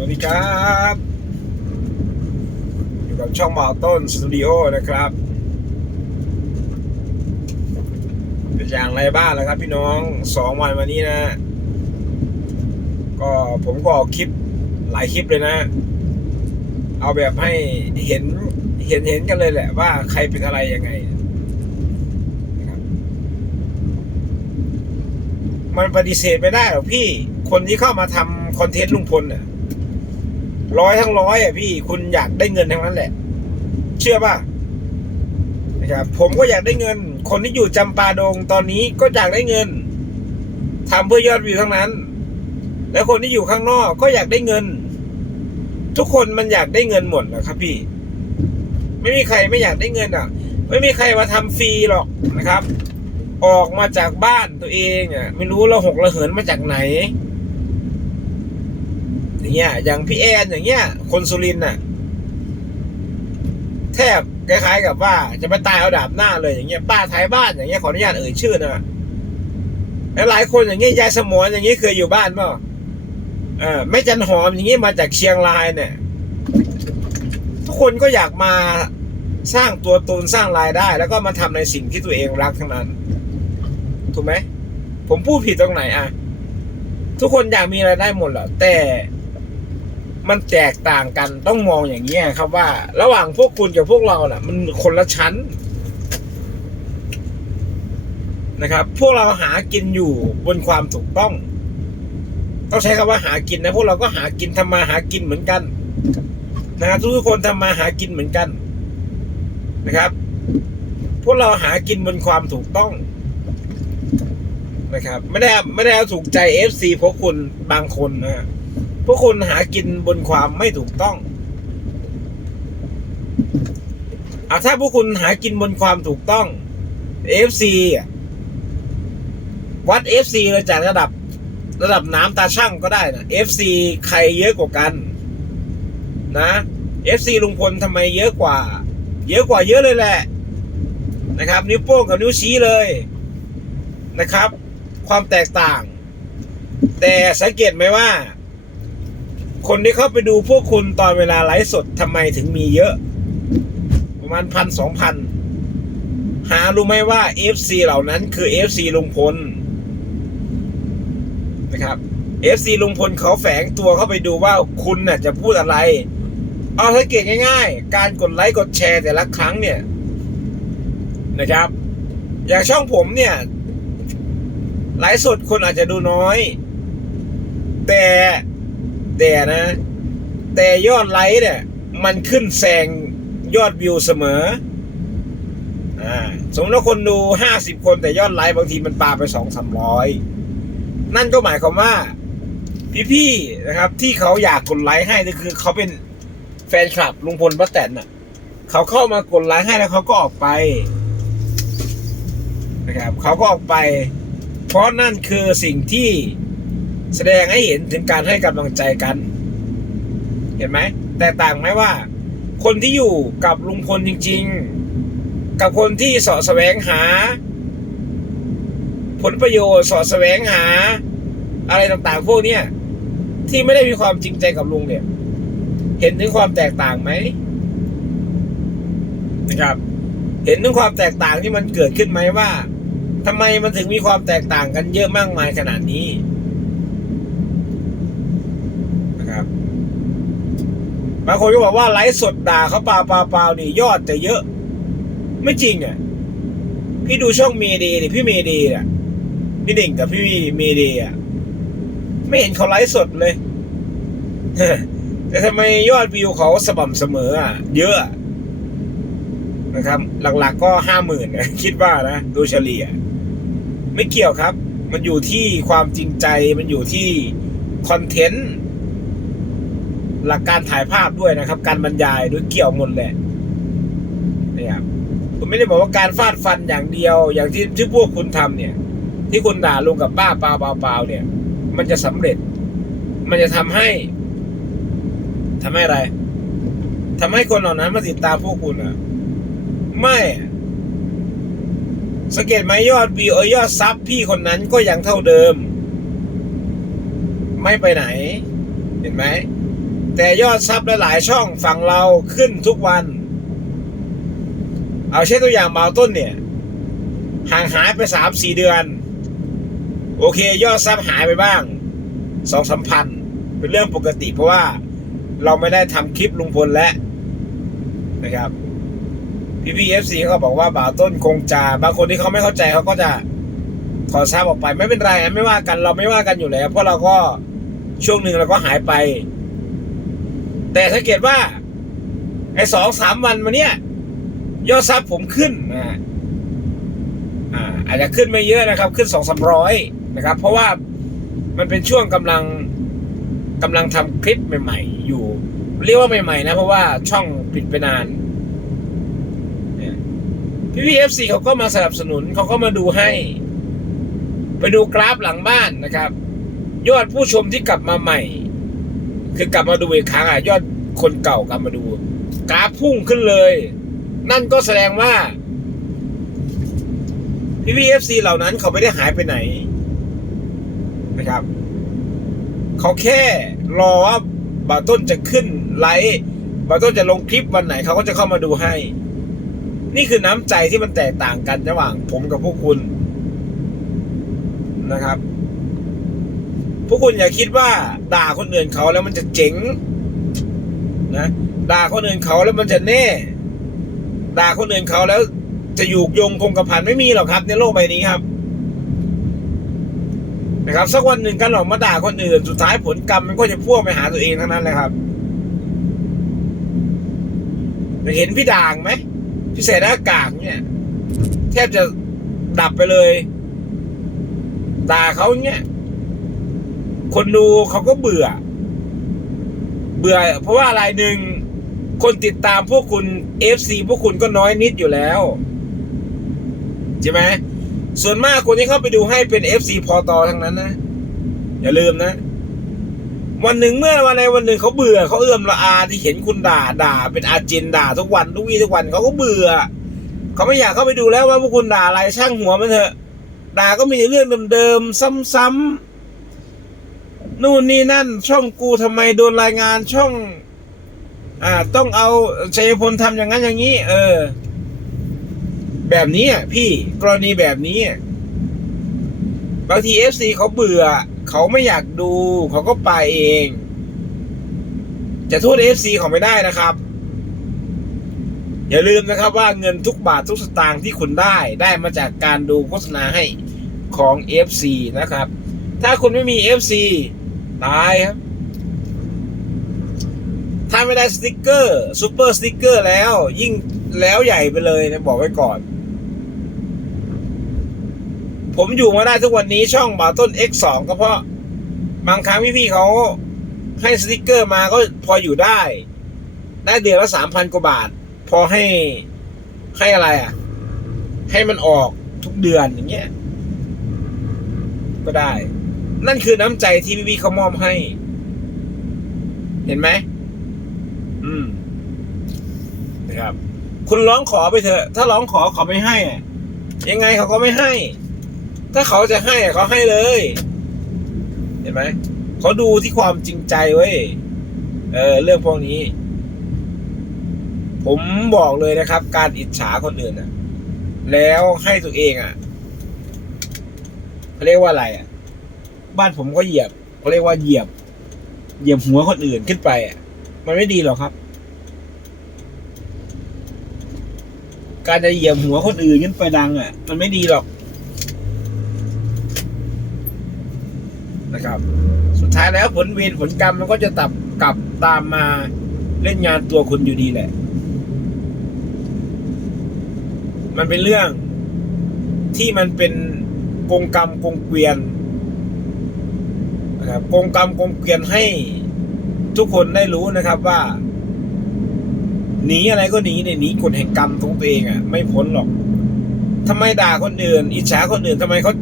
วัสดีครับ อยู่กับช่องบ่าวต้นสตูดิโอนะครับ เป็นอย่างไรบ้างแล้วครับพี่น้องสองวันวันนี้นะ ก็ผมก็ออกคลิปหลายคลิปเลยนะ เอาแบบให้เห็นเห็นเห็นกันเลยแหละว่าใครเป็นอะไรยังไงมันปฏิเสธไม่ได้หรอกพี่ คนที่เข้ามาทำคอนเทนต์ลุงพลน่ะ ร้อยทั้งร้อยอะพี่คุณอยากได้เงินทั้งนั้นแหละ เชื่อป่ะนะครับผมก็อยากได้เงิน คนที่อยู่จำปาดงตอนนี้ก็อยากได้เงินทำเพื่อยอดวิวทั้งนั้น แล้วคนที่อยู่ข้างนอกก็อยากได้เงิน ทุกคนมันอยากได้เงินหมดนะครับพี่ ไม่มีใครไม่อยากได้เงินอะ ไม่มีใครมาทำฟรีหรอกนะครับ ออกมาจากบ้านตัวเองอะ ไม่รู้เราหกระเหินมาจากไหน อย่างเงี้ย อย่างพี่แอนอย่างเงี้ย คนสุรินน่ะ แทบคล้ายๆกับว่าจะไปตายเอาดาบหน้าเลยอย่างเงี้ยป้าท้ายบ้านอย่างเงี้ยขออนุญาตเอ่ยชื่อนะแล้วหลายคนอย่างเงี้ยยายสมอนอย่างเงี้ยเคยอยู่บ้านเปล่าเออแม่จันหอมอย่างเงี้ยมาจากเชียงรายเนี่ย ทุกคนก็อยากมาสร้างตัวตนสร้างรายได้ แล้วก็มาทำในสิ่งที่ตัวเองรักทั้งนั้น ถูกไหมผมพูดผิดตรงไหนอะทุกคนอยากมีรายได้หมดแหละแต่ มันแตกต่างกันต้องมองอย่างนี้ครับว่า ระหว่างพวกคุณกับพวกเราน่ะ มันคนละชั้นนะครับ พวกเราหากินอยู่บนความถูกต้อง ต้องใช้คำว่าหากินนะพวกเราก็หากินทำมาหากินเหมือนกันนะครับทุกคนทำมาหากินเหมือนกันนะครับ พวกเราหากินบนความถูกต้องนะครับ ไม่ได้ไม่ได้เอาถูกใจเอฟซีพวกคุณบางคนนะฮะ พวกคุณหากินบนความไม่ถูกต้องเอาถ้าพวกคุณหากินบนความถูกต้องเอฟซีวัดเอฟซีเราจากระดับระดับน้ำตาช่างก็ได้นะ FC ใครเยอะกว่ากัน นะ FC ลุงพลทำไมเยอะกว่า เยอะกว่าเยอะเลยแหละ นะครับ นิ้วโป้งกับนิ้วชี้เลยนะครับ ความแตกต่าง แต่สังเกตไหมว่า คนที่เข้าไปดูพวกคุณตอนเวลาไลฟ์สดทำไมถึงมีเยอะ ประมาณพันสองพันหารู้ไหมว่า FC เหล่านั้นคือ FC ลุงพลนะครับ FC ลุงพลเขาแฝงตัวเข้าไปดูว่าคุณน่ะจะพูดอะไร เอาสังเกตง่ายๆ การกดไลค์กดแชร์แต่ละครั้งเนี่ยนะครับ อย่างช่องผมเนี่ยไลฟ์สดคนอาจจะดูน้อย แต่ แต่นะ แต่ยอดไลค์เนี่ย มันขึ้นแซงยอดวิวเสมอ อ่า สมมติว่าคนดูห้าสิบคนแต่ยอดไลค์บางทีมันปาไปสองสามร้อยนั่นก็หมายความว่า พี่ๆนะครับ ที่เขาอยากกดไลค์ให้ก็คือเขาเป็นแฟนคลับลุงพลป้าแตนน่ะเขาเข้ามากดไลค์ให้แล้วเขาก็ออกไปนะครับเขาก็ออกไป เพราะนั่นคือสิ่งที่ แสดงให้เห็นถึงการให้กำลังใจกัน เห็นไหมแตกต่างไหมว่า คนที่อยู่กับลุงพลจริง ๆ กับคนที่สาะแสวงหา ผลประโยชน์สอดแสวงหา อะไรต่างๆ พวกเนี้ยที่ไม่ได้มีความจริงใจกับลุงเนี่ย เห็นถึงความแตกต่างไหมนะครับ เห็นถึงความแตกต่างที่มันเกิดขึ้นไหมว่าทำไมมันถึงมีความแตกต่างกันเยอะมากมายขนาดนี้นะครับ บางคนก็บอกว่าไลฟ์สดด่าเขาเปล่าเปล่าเปล่านี่ยอดแต่เยอะ ไม่จริงอะพี่ดูช่องเมดีนี่พี่เมดีอะพี่เด่งกับพี่เมดีอะไม่เห็นเขาไลฟ์สดเลยแต่ทำไมยอดวิวเขาสม่ำเสมออะ เยอะนะครับ หลักๆก็ห้าหมื่นคิดว่านะโดยเฉลี่ย ไม่เกี่ยวครับ มันอยู่ที่ความจริงใจมันอยู่ที่คอนเทนต์ หลักการถ่ายภาพด้วยนะครับ การบรรยายด้วยเกี่ยวหมดแหละเนี่ยครับผมไม่ได้บอกว่าการฟาดฟันอย่างเดียว อย่างที่ที่พวกคุณทำเนี่ย ที่คุณด่าลุงกับป้าเปล่าเปล่าเปล่าเนี่ย มันจะสำเร็จ มันจะทำให้ทำให้อะไรทำให้คนเหล่านั้นมาติดตามพวกคุณอะ ไม่สังเกตไหมยอดวิวเอยอดซับพี่คนนั้นก็ยังเท่าเดิม ไม่ไปไหน เห็นไหม แต่ยอดซับหลายๆช่องฝั่งเราขึ้นทุกวัน เอาเช่นตัวอย่างเบาต้นเนี่ย ห่างหายไปสามสี่เดือน โอเค ยอดซับหายไปบ้างสองสามพันเป็นเรื่องปกติเพราะว่าเราไม่ได้ทำคลิปลุงพลและนะครับพี่พีเอฟซีเขาบอกว่าบ่าวต้นคงจะบางคนที่เขาไม่เข้าใจเขาก็จะขอทราบออกไปไม่เป็นไรไม่ว่ากันเราไม่ว่ากันอยู่แล้วเพราะเราก็ช่วงหนึ่งเราก็หายไป แต่ถ้าเกิดว่า ไอ้สองสามวันมาเนี้ยยอดซับผมขึ้นนะฮะอ่าอาจจะขึ้นไม่เยอะนะครับ ขึ้นสองสามร้อยนะครับ เพราะว่ามันเป็นช่วงกำลังกำลังทำคลิปใหม่ ๆ อยู่ เรียกว่าใหม่ ๆ นะ เพราะว่าช่องปิดไปนานพี่พีเอฟซีเขาก็มาสนับสนุนเขาก็มาดูให้ ไปดูกราฟหลังบ้านนะครับ ยอดผู้ชมที่กลับมาใหม่ คือกลับมาดูอีกครั้งอะยอดคนเก่ากลับมาดู กราฟพุ่งขึ้นเลย นั่นก็แสดงว่าพี่พีเอฟซีเหล่านั้นเขาไม่ได้หายไปไหนนะครับ เขาแค่รอว่าบาต้นจะขึ้นไลฟ์บาต้นจะลงคลิปวันไหนเขาก็จะเข้ามาดูให้ นี่คือน้ำใจที่มันแตกต่างกันระหว่างผมกับพวกคุณนะครับ พวกคุณอย่าคิดว่า ด่าคนอื่นเขาแล้วมันจะเจ๋งนะด่าคนอื่นเขาแล้วมันจะแน่ ด่าคนอื่นเขาแล้ว จะอยู่ยงคงกระพันไม่มีหรอกครับ ในโลกใบนี้ครับ นะครับสักวันหนึ่งการออกมาด่าคนอื่น สุดท้ายผลกรรมมันก็จะพ่วงไปหาตัวเองทั้งนั้นเลยครับเห็นพี่ด่างไหมพิเศษหน้ากากเนี่ยแทบจะดับไปเลย ด่าเขาเนี่ย คนดูเขาก็เบื่อ เบื่อ เพราะว่าอะไรหนึ่งคนติดตามพวกคุณเอฟซีพวกคุณก็น้อยนิดอยู่แล้วใช่ไหมส่วนมากคนที่เข้าไปดูให้เป็นเอฟซีพอตอทั้งนั้นนะ อย่าลืมนะ วันหนึ่งเมื่อวันใดวันหนึ่งเขาเบื่อเขาเอื้อมละอาที่เห็นคุณด่าด่า เป็นอาจินด่าทุกวันทุกวี่ทุกวันเขาก็เบื่อเขาไม่อยากเข้าไปดูแล้วว่าพวกคุณด่าอะไรช่างหัวมันเถอะด่าก็มีเรื่องเดิมๆซ้ำๆ นู่นนี่นั่น ช่องกูทำไมโดนรายงานช่อง อ่า ต้องเอาชัยพลทำอย่างนั้นอย่างนี้ เออ แบบนี้อะพี่กรณีแบบนี้บางทีเอฟซีเขาเบื่อ เขาไม่อยากดูเขาก็ไปเอง จะโทษเอฟซีเขาไม่ได้นะครับ อย่าลืมนะครับว่าเงินทุกบาททุกสตางค์ที่คุณได้ได้มาจากการดูโฆษณาให้ของ FC นะครับ ถ้าคุณไม่มี FC ตายครับ ถ้าไม่ได้สติกเกอร์ซูเปอร์สติกเกอร์แล้ว ยิ่งแล้วใหญ่ไปเลยนะบอกไว้ก่อน ผมอยู่มาได้ทุกวันนี้ช่องบ่าวต้น X2 ก็เพราะ บางครั้งพี่ๆเขาให้สติกเกอร์มาก็พออยู่ได้ ได้เดือนละสามพันกว่าบาท พอให้ให้อะไรอะ ให้มันออกทุกเดือนอย่างเงี้ย ก็ได้ นั่นคือน้ำใจที่พี่ๆเขามอบให้ เห็นไหมอืมนะครับ คุณร้องขอไปเถอะ ถ้าร้องขอเขาไม่ให้ยังไงเขาก็ไม่ให้ ถ้าเขาจะให้เขาให้เลย เห็นไหมเขาดูที่ความจริงใจเว้ยเออ เรื่องพวกนี้ ผมบอกเลยนะครับ การอิจฉาคนอื่นอะ แล้วให้ตัวเองอะเขาเรียกว่าอะไรอะ บ้านผมก็เหยียบเขาเรียกว่าเหยียบ เหยียบหัวคนอื่นขึ้นไปอะ มันไม่ดีหรอกครับ การจะเหยียบหัวคนอื่นขึ้นไปดัง อะ มันไม่ดีหรอกนะครับ สุดท้ายแล้วผลเวรผลกรรมมันก็จะตับกลับตามมาเล่นงานตัวคุณอยู่ดีแหละ มันเป็นเรื่องที่มันเป็นกงกรรมกงเกวียน นะครับกงกรรมกงเกวียนให้ทุกคนได้รู้นะครับว่าหนีอะไรก็หนีเนี่ยหนีกฎแห่งกรรมของตัวเองอะ ไม่พ้นหรอกทำไมด่าคนอื่น อิจฉาคนอื่นทำไมเขา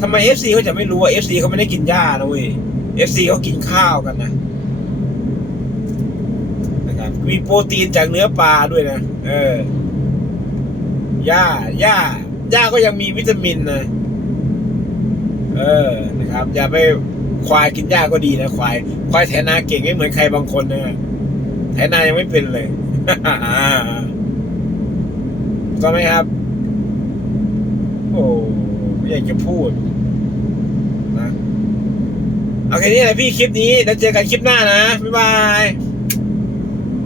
ทำไมเอฟซีเขาจะไม่รู้ว่าเอฟซีเขาไม่ได้กินหญ้านะเว้ยเอฟซีเขากินข้าวกันนะนะครับมีโปรตีนจากเนื้อปลาด้วยนะเออหญ้าหญ้าหญ้าก็ยังมีวิตามินนะ เออนะครับ อย่าไปควายกินหญ้าก็ดีนะควาย ควายไถนาเก่งไม่เหมือนใครบางคนนะไถนายังไม่เป็นเลยก็ไหมครับ โอ้ไม่อยากจะพูดนะเอาแค่นี้แหละพี่คลิปนี้แล้วเจอกันคลิปหน้านะ บ๊ายบาย